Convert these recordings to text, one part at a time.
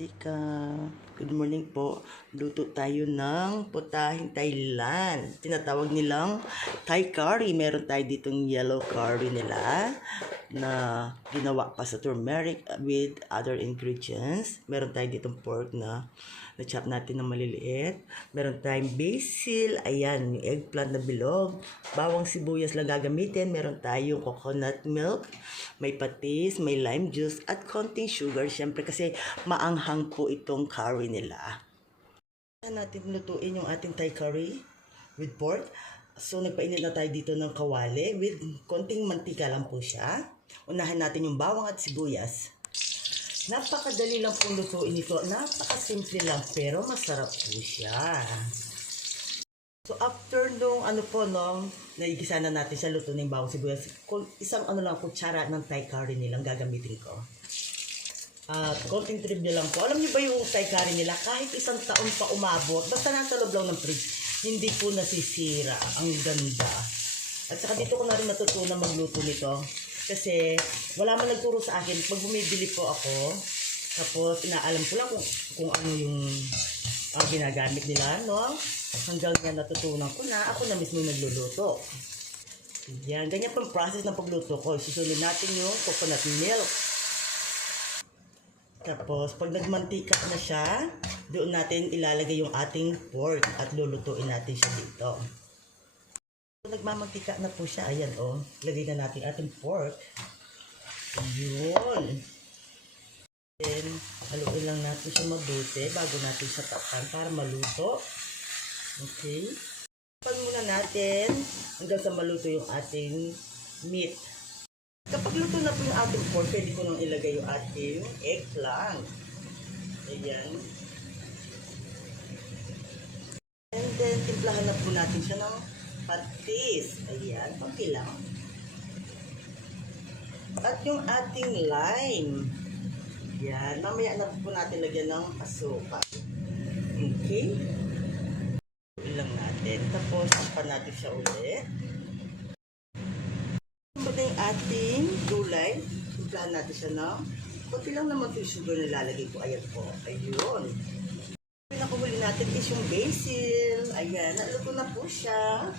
Tika. Good morning po. Luto tayo ng putahing Thailand. Tinatawag nilang Thai curry. Meron tayo ditong yellow curry nila na ginawa pa sa turmeric with other ingredients. Meron tayo ditong pork na na-chop natin ng maliliit. Meron tayong basil. Ayan, yung eggplant na bilog. Bawang sibuyas lang gagamitin. Meron tayong coconut milk. May patis, may lime juice, at konting sugar. Siyempre kasi maanghang po itong curry nila. Natin lutuin yung ating Thai curry with pork. So, nagpainit na tayo dito ng kawali with konting mantika lang po siya. Unahin natin yung bawang at sibuyas. Napakadali lang pong lutuin ito. Napakasimple lang pero masarap po siya. So after nung naigisa na natin siya, luto ng bawang sibuyas, isang kutsara ng Thai curry nilang gagamitin ko. At konting trivia lang po. Alam niyo ba yung Thai curry nila, kahit isang taon pa umabot, basta nasa loob lang ng fridge, hindi po nasisira. Ang ganda. At saka dito ko na rin natutunan magluto nito. Kasi wala man nagturo sa akin. Pag bumibili po ako, tapos inaalam ko lang kung ano yung ginagamit nila, no? Hanggang yan natutunan ko na ako na mismo nagluluto. Yan, ganyan pang process ng pagluto ko. Susunod natin yung coconut milk. Tapos, pag nagmantika na siya, doon natin ilalagay yung ating pork at lulutuin natin siya dito. Nagmamantika na po siya. Ayan, oh. Lagay na natin ating pork. Yun. Then, haluin lang natin siya mabuti bago natin siya takpan para maluto. Okay. Takpan muna natin hanggang sa maluto yung ating meat. Kapag luto na po yung ating pork, pwede ko nang ilagay yung ating eggplant. Ayan. And then, timplahan na po natin siya ng patis. Ayan, pangki lang. At yung ating lime. Yan, mamaya na po natin lagyan ng asukal. Okay? Ilang natin. Tapos, takpan natin siya ulit. Baga yung ating gulay. Simplahan natin siya ng kunti lang naman yung sugar na lalagay ko. Ayan po. Ayun. Pinakahuli natin is yung basil. Ayan, naluto na po siya.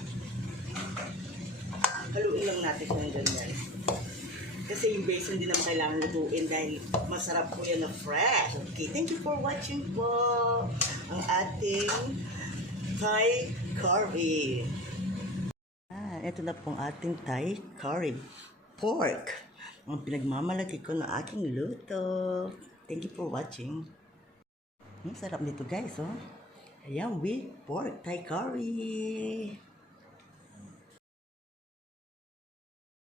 Haluin lang natin siya ng ganyan. Kasi yung basil hindi naman kailangan lutuin dahil masarap po yan na fresh. Okay, thank you for watching po ang ating Thai curry. Ito na po ang ating Thai curry pork. Ang pinagmamalaki ko na aking luto. Thank you for watching. Sarap nito guys, oh. Ayan, with pork Thai curry.